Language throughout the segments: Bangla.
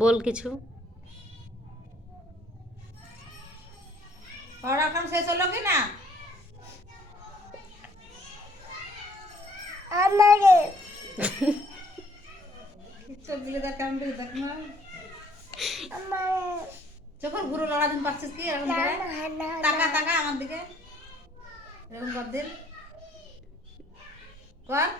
বল কিছু। পড়াশোনা শেষ হলো কি না? চোখ দিলে দেখ কেমন করে দেখ না। চোখের ঘুরো লড়া দিন পাচ্ছিস কি এরকম করে? তাকা তাকা আমার দিকে, এরকম কর দিন কর।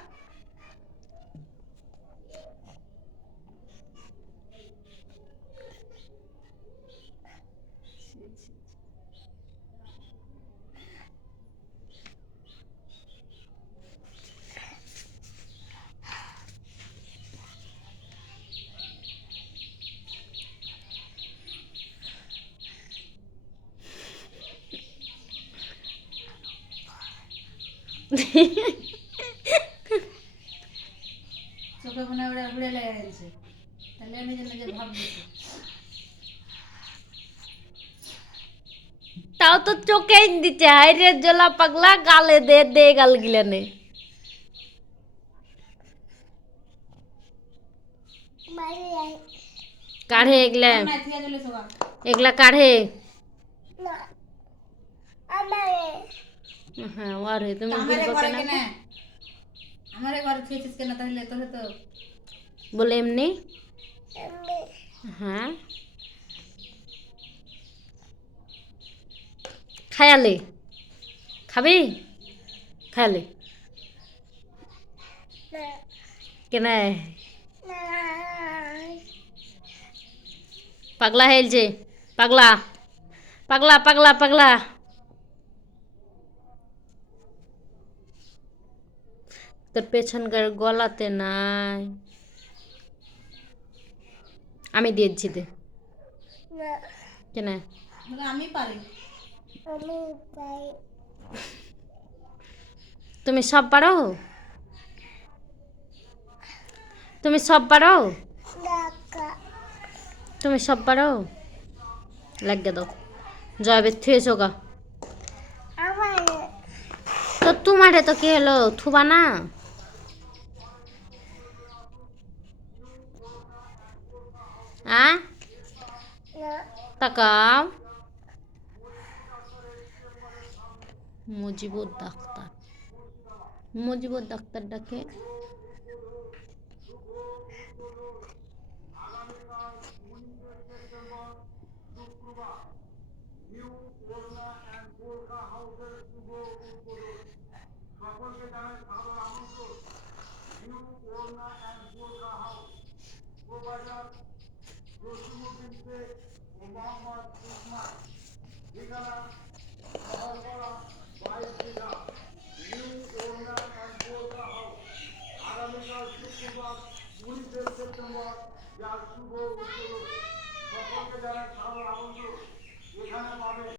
চোখে মনে উড়ে উড়ে লেগে গেছে, তাহলে নিজে নিজে ভাব দিচ্ছে। তাও তো চোখেই দিচ্ছে, হাই রে জোলা পাগলা, গালে দে দে গাল গিলানে। কাঢ়ে এগুলা, না ঠিক আছে সবা এগুলা কাঢ়ে। হ্যাঁ আরে তুমি আমারে বলবো ঘরে কেন? কেনে, আমারে ঘরে থুয়েছিস কেন তাহলে? তোরে তো বলে এমনি। হ্যাঁ খায়ালে খাবি, খায়ালে কেন? পাগলা হেলছে, পাগলা পাগলা পাগলা পাগলা। তোর পেছনকার গলাতে নাই, আমি দিয়েছি দে। কেন? আমি পারি। তুমি সব পারো, তুমি সব পারো, তুমি সব পারো। লাগিয়ে দাও, জয়বের থুয়েছো গা। তো তোমারে তো কি হলো, থুবা না? তাকাও। মুজিবুর ডাক্তার, মুজিবুর ডাক্তার ডাকে।